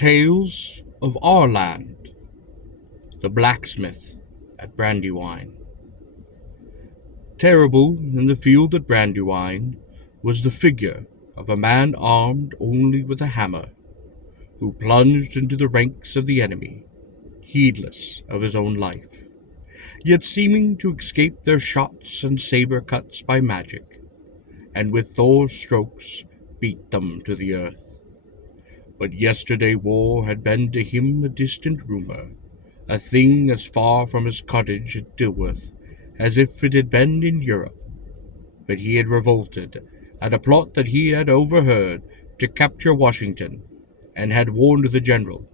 Tales of Our Land, the Blacksmith at Brandywine. Terrible in the field at Brandywine was the figure of a man armed only with a hammer, who plunged into the ranks of the enemy, heedless of his own life, yet seeming to escape their shots and saber cuts by magic, and with Thor's strokes beat them to the earth. But yesterday war had been to him a distant rumor, a thing as far from his cottage at Dilworth as if it had been in Europe. But he had revolted at a plot that he had overheard to capture Washington, and had warned the general.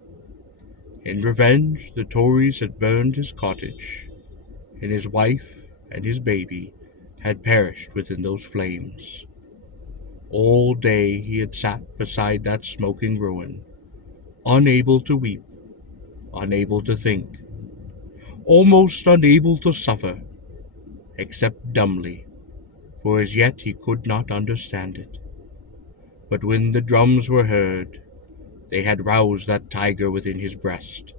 In revenge, the Tories had burned his cottage, and his wife and his baby had perished within those flames. All day he had sat beside that smoking ruin, unable to weep, unable to think, almost unable to suffer, except dumbly, for as yet he could not understand it. But when the drums were heard, they had roused that tiger within his breast,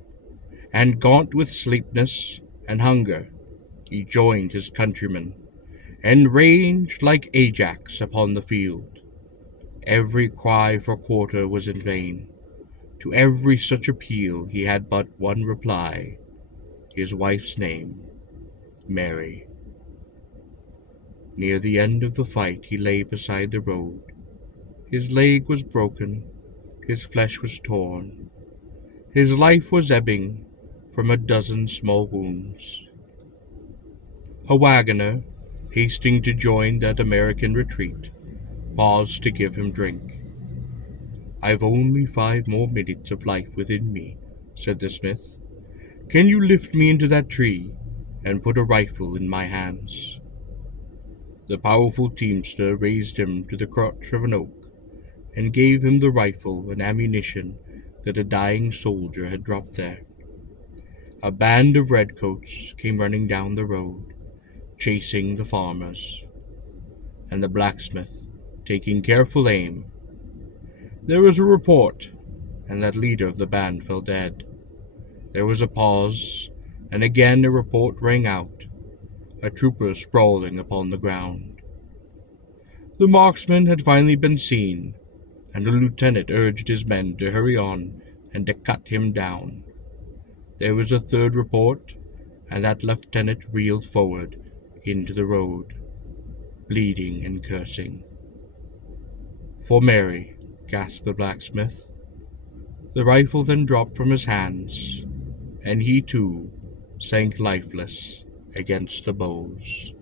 and gaunt with sleepiness and hunger, he joined his countrymen, and ranged like Ajax upon the field. Every cry for quarter was in vain. To every such appeal he had but one reply, his wife's name, Mary. Near the end of the fight he lay beside the road. His leg was broken, his flesh was torn, his life was ebbing from a dozen small wounds. A wagoner, hasting to join that American retreat, paused to give him drink. "I've only 5 more minutes of life within me," said the smith. "Can you lift me into that tree and put a rifle in my hands?" The powerful teamster raised him to the crotch of an oak, and gave him the rifle and ammunition that a dying soldier had dropped there. A band of redcoats came running down the road, chasing the farmers, and the blacksmith, taking careful aim. There was a report, and that leader of the band fell dead. There was a pause, and again a report rang out, a trooper sprawling upon the ground. The marksman had finally been seen, and the lieutenant urged his men to hurry on and to cut him down. There was a third report, and that lieutenant reeled forward into the road, bleeding and cursing. "For Mary," gasped the blacksmith. The rifle then dropped from his hands, and he too sank lifeless against the boughs.